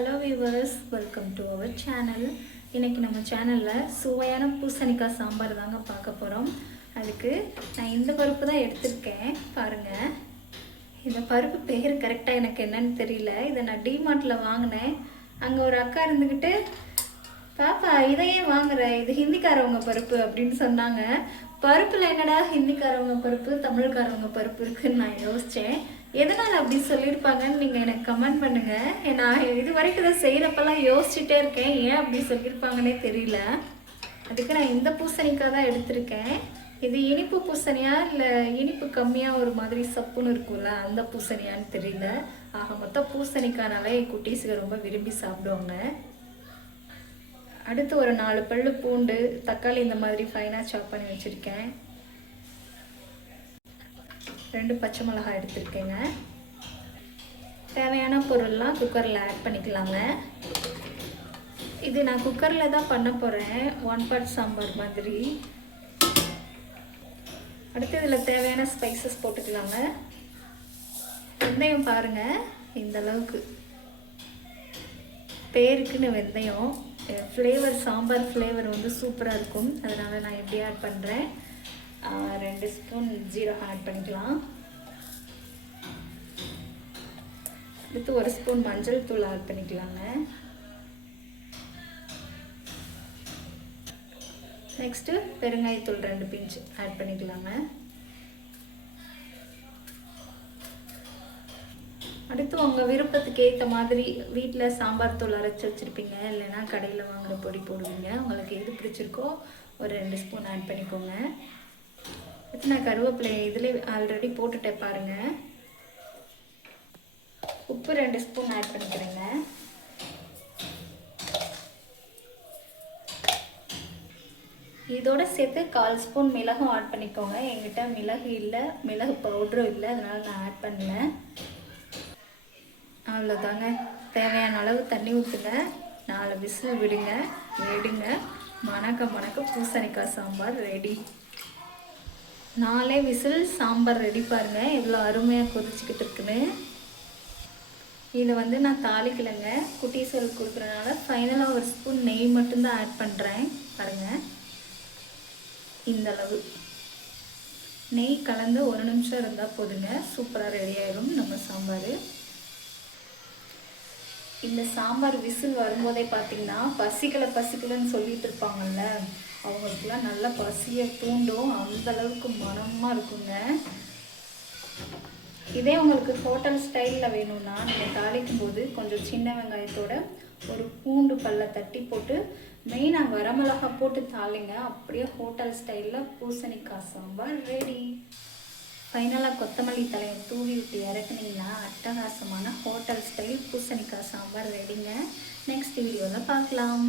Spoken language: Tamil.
Hello viewers, welcome to our channel. இன்றைக்கி நம்ம சேனலில் சுவையான பூசணிக்காய் சாம்பார் தாங்க பார்க்க போகிறோம். அதுக்கு நான் இந்த பருப்பு தான் எடுத்திருக்கேன். பாருங்கள், இந்த பருப்பு பேர் கரெக்டாக எனக்கு என்னன்னு தெரியல. இதை நான் டிமார்ட்டில் வாங்கினேன். அங்கே ஒரு அக்கா இருந்துக்கிட்டு, பாப்பா இதையே வாங்குற, இது ஹிந்திக்காரவங்க பருப்பு அப்படின்னு சொன்னாங்க. பருப்பில் என்னடா ஹிந்திக்காரவங்க பருப்பு தமிழ்காரவங்க பருப்பு இருக்குதுன்னு நான் யோசித்தேன். எதனால் அப்படி சொல்லியிருப்பாங்கன்னு நீங்கள் எனக்கு கமெண்ட் பண்ணுங்கள். நான் இது வரைக்கும் இதை செய்கிறப்பெல்லாம் யோசிச்சுட்டே இருக்கேன், ஏன் அப்படி சொல்லியிருப்பாங்கன்னே தெரியல. அதுக்கு நான் இந்த பூசணிக்காய் தான் எடுத்திருக்கேன். இது இனிப்பு பூசணியா இல்லை இனிப்பு கம்மியாக ஒரு மாதிரி சப்புன்னு இருக்கும்ல, அந்த பூசணியான்னு தெரியல. ஆக மொத்தம் பூசணிக்காய்னாலே குட்டீஸுக்கு ரொம்ப விரும்பி சாப்பிடுவாங்க. அடுத்து ஒரு 4 பல்லு பூண்டு, தக்காளி இந்த மாதிரி ஃபைனாக சாப் பண்ணி வச்சுருக்கேன். 2 பச்சை மிளகாய் எடுத்துருக்கேங்க. தேவையான பொருள்லாம் குக்கரில் ஆட் பண்ணிக்கலாங்க. இது நான் குக்கரில் தான் பண்ண போகிறேன், 1 பார்ட் சாம்பார் மாதிரி. அடுத்து இதில் தேவையான ஸ்பைசஸ் போட்டுக்கலாங்க. வெந்தயம் பாருங்கள், இந்த அளவுக்கு பேருக்குன்னு வெந்தயம். ஃப்ளேவர், சாம்பார் ஃப்ளேவர் வந்து சூப்பராக இருக்கும். அதனால் நான் எப்படி ஆட் பண்ணுறேன். 2 ஸ்பூன் ஜீரகம் ஆட் பண்ணிக்கலாம். அடுத்து 1 ஸ்பூன் மஞ்சள் தூள் ஆட் பண்ணிக்கலாங்க. நெக்ஸ்ட்டு பெருங்காயத்தூள் 2 பிஞ்ச் ஆட் பண்ணிக்கலாங்க. அடுத்து உங்கள் விருப்பத்துக்கு ஏற்ற மாதிரி வீட்டில் சாம்பார் தூள் அரைச்சி வச்சுருப்பீங்க, இல்லைன்னா கடையில் வாங்குகிற பொடி போடுவீங்க. உங்களுக்கு எது பிடிச்சிருக்கோ ஒரு 2 ஸ்பூன் ஆட் பண்ணிக்கோங்க. அடுத்து நான் கருவேப்பிலை இதில் ஆல்ரெடி போட்டுட்டேன் பாருங்கள். உப்பு 2 ஸ்பூன் ஆட் பண்ணிக்கிறேங்க. இதோட சேர்த்து 1/4 ஸ்பூன் மிளகும் ஆட் பண்ணிக்கோங்க. என்கிட்ட மிளகு இல்லை, மிளகு பவுடரும் இல்லை, அதனால் நான் ஆட் பண்ணல. அவ்வளோதாங்க. தேவையான அளவு தண்ணி ஊற்றுங்க, 4 விசில் விடுங்க, எடுங்க. மணக்க பூசணிக்காய் sambar ready. 4 whistle sambar ready. பாருங்கள் எவ்வளோ அருமையாக கொதிச்சுக்கிட்டு இருக்குன்னு. இதை வந்து நான் தாளிக்கலைங்க, குட்டீஸ்களுக்கு கொடுக்குறதுனால ஃபைனலாக 1 ஸ்பூன் நெய் மட்டும்தான் ஆட் பண்ணுறேன். பாருங்கள், இந்த அளவு நெய் கலந்து 1 நிமிஷம் இருந்தால் போதுங்க, சூப்பராக ரெடி ஆயிடும் நம்ம சாம்பார். இந்த சாம்பார் விசில் வரும்போதே பார்த்தீங்கன்னா பசிக்கலைன்னு சொல்லிட்டு இருப்பாங்கல்ல, அவங்களுக்குலாம் நல்ல பசியை தூண்டும். அந்தளவுக்கு மனமாக இருக்குங்க. இதே உங்களுக்கு ஹோட்டல் ஸ்டைலில் வேணும்னா நீங்கள் தாளிக்கும் போது கொஞ்சம் சின்ன வெங்காயத்தோட ஒரு பூண்டு பல்லை தட்டி போட்டு மெயினாக வரமிளகா போட்டு தாளிங்க. அப்படியே ஹோட்டல் ஸ்டைலில் பூசணிக்காய் சாம்பார் ரெடி. ஃபைனலாக கொத்தமல்லி தலையை தூவி விட்டு இறக்குனீங்கன்னா அட்டகாசமான ஹோட்டல் ஸ்டைல் பூசணிக்காய் சாம்பார் ரெடிங்க. நெக்ஸ்ட் வீடியோவில் பார்க்கலாம்.